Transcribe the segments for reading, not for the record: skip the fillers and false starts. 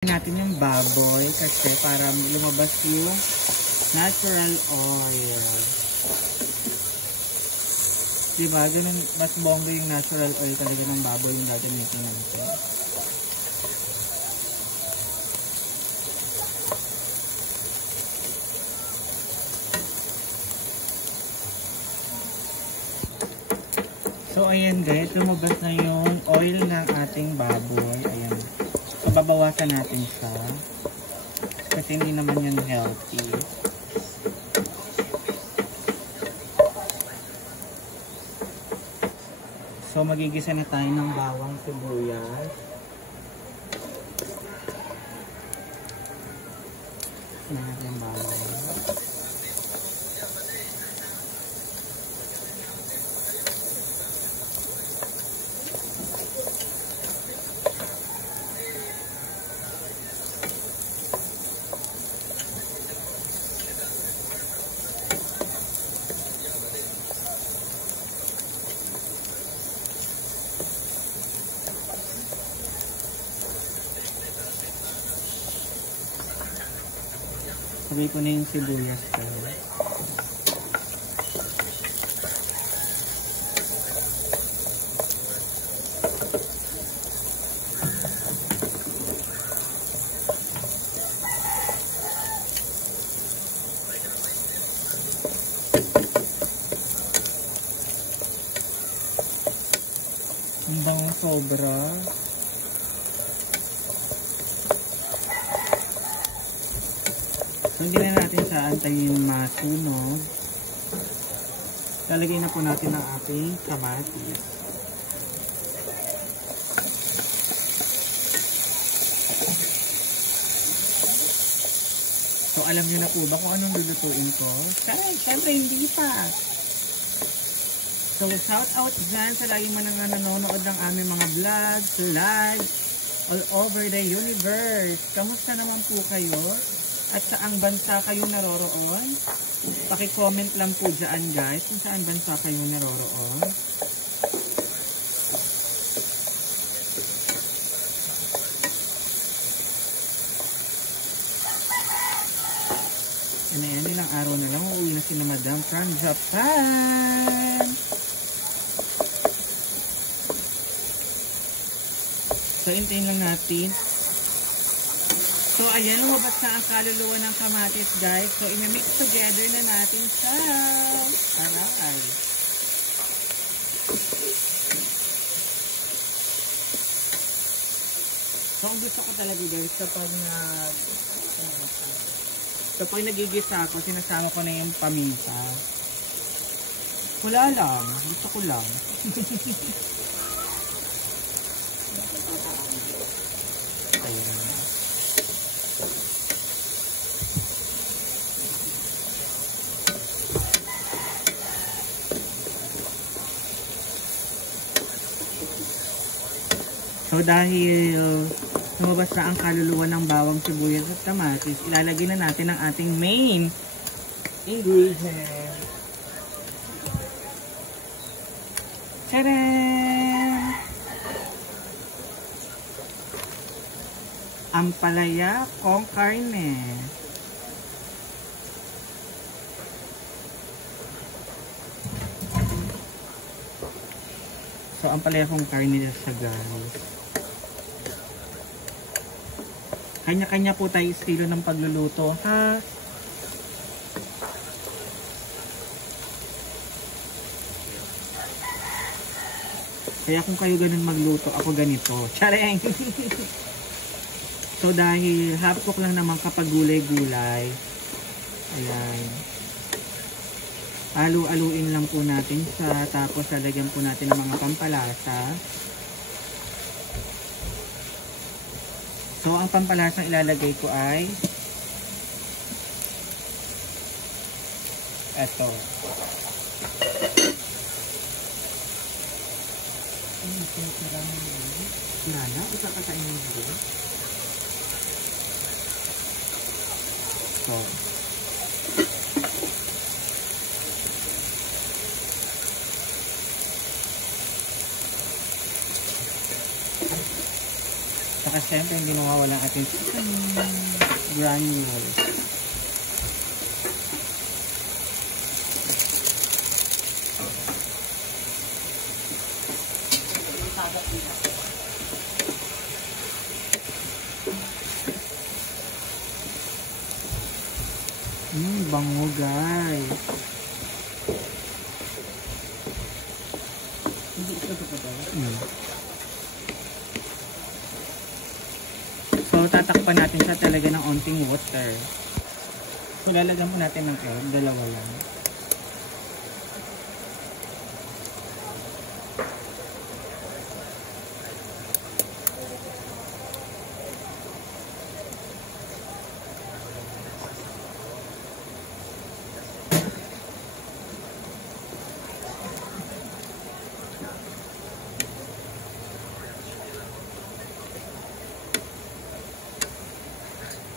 Natin yung baboy kasi para lumabas yung natural oil. Diba? Ganun, mas bongga yung natural oil talaga ng baboy yung gagamitin natin. So, ayan guys, lumabas na yung oil ng ating baboy. Ayan. So, babawasan natin siya. Kasi hindi naman yan healthy. So, magigisa na tayo ng bawang sibuyas. Natin yung bawang. Sabi ko na yung sibuyas ko. Ang bango sobra. So, hindi na natin siya antayin masunog. Lalagay na po natin ang ating kamatis. So, alam niyo na po ba kung anong lulutuin ko? Siyempre, hindi pa. So, shout out dyan sa lagi man nga nanonood ng aming mga vlogs, live, all over the universe. Kamusta naman po kayo? At saang bansa kayo naroroon? Paki-comment lang po dyan guys kung saan bansa kayo naroroon. Ano yan, ilang araw na lang uuwi na si na Madam from Japan. So, hintayin lang natin. So, ayan, lumabas na ang kaluluwa ng kamatis, guys. So, i-mix together na natin siya. Alright. So, ang gusto ko talaga, guys, kapag nagigisa ako, sinasama ko na yung paminta. Wala lang. Gusto ko lang. Ayan. So, dahil lumabas na ang kaluluwa ng bawang sibuyas at kamatis, ilalagay na natin ang ating main ingredient. Tadaan! Ampalaya con carne. So, ampalaya con carne sa guys. Kanya-kanya po tayo estilo ng pagluluto, ha? Kaya kung kayo ganun magluto, ako ganito. Tsareng! So, dahil half cook lang naman kapag gulay-gulay. Ayan. Alu-aluin lang po natin siya. Tapos, lalagyan po natin ng mga pampalasa. So, ang pampalasang ilalagay ko ay eto. Nana, isa ka sa inyong video. So, Saka syempre hindi mawawala ang ating seasoning granules. Bango guys. Hindi ito ito ba? So tatakpan natin siya talaga ng onting water. So lalagyan mo natin ng egg, dalawa lang.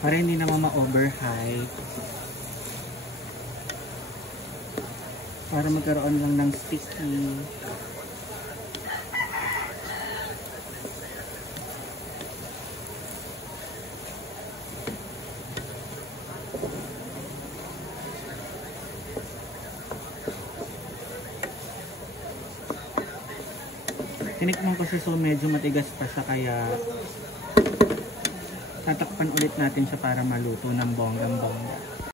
Para hindi naman ma-overhype. Para magkaroon lang ng sticky. Tinikman ko siya so medyo matigas pa siya kaya tatakpan ulit natin siya para maluto ng bonggang-bongga.